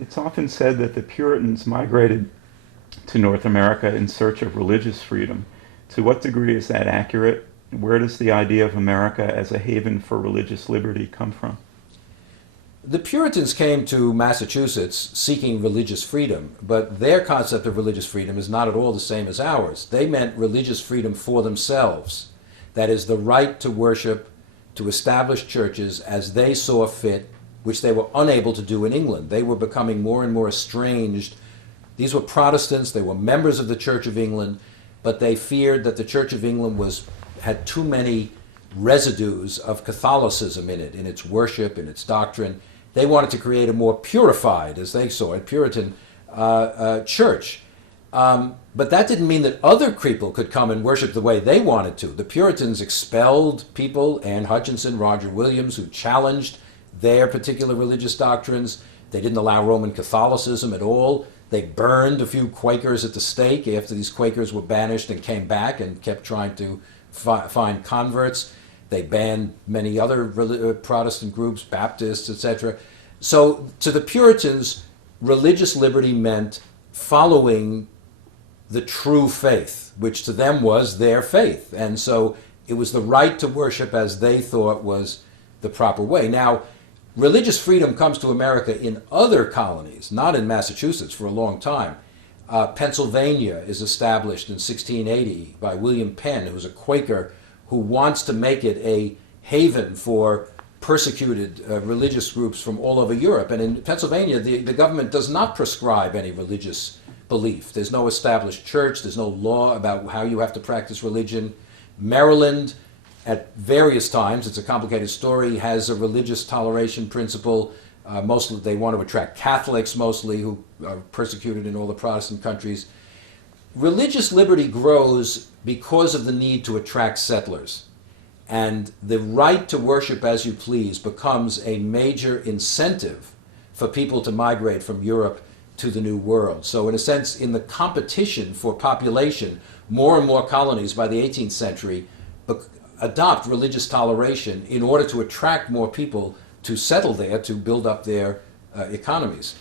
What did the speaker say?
It's often said that the Puritans migrated to North America in search of religious freedom. To what degree is that accurate? Where does the idea of America as a haven for religious liberty come from? The Puritans came to Massachusetts seeking religious freedom, but their concept of religious freedom is not at all the same as ours. They meant religious freedom for themselves. That is, the right to worship, to establish churches as they saw fit, which they were unable to do in England. They were becoming more and more estranged. These were Protestants, they were members of the Church of England, but they feared that the Church of England had too many residues of Catholicism in it, in its worship, in its doctrine. They wanted to create a more purified, as they saw it, Puritan church. But that didn't mean that other people could come and worship the way they wanted to. The Puritans expelled people, Anne Hutchinson, Roger Williams, who challenged their particular religious doctrines. They didn't allow Roman Catholicism at all. They burned a few Quakers at the stake after these Quakers were banished and came back and kept trying to find converts. They banned many other Protestant groups, Baptists, etc. So to the Puritans, religious liberty meant following the true faith, which to them was their faith. And so it was the right to worship as they thought was the proper way. Now, religious freedom comes to America in other colonies, not in Massachusetts for a long time. Pennsylvania is established in 1680 by William Penn, who was a Quaker who wants to make it a haven for persecuted religious groups from all over Europe. And in Pennsylvania, the government does not prescribe any religious belief. There's no established church. There's no law about how you have to practice religion. Maryland, at various times, it's a complicated story, has a religious toleration principle. Mostly they want to attract Catholics, mostly, who are persecuted in all the Protestant countries. Religious liberty grows because of the need to attract settlers. And the right to worship as you please becomes a major incentive for people to migrate from Europe to the New World. So in a sense, in the competition for population, more and more colonies by the 18th century adopt religious toleration in order to attract more people to settle there, to build up their economies.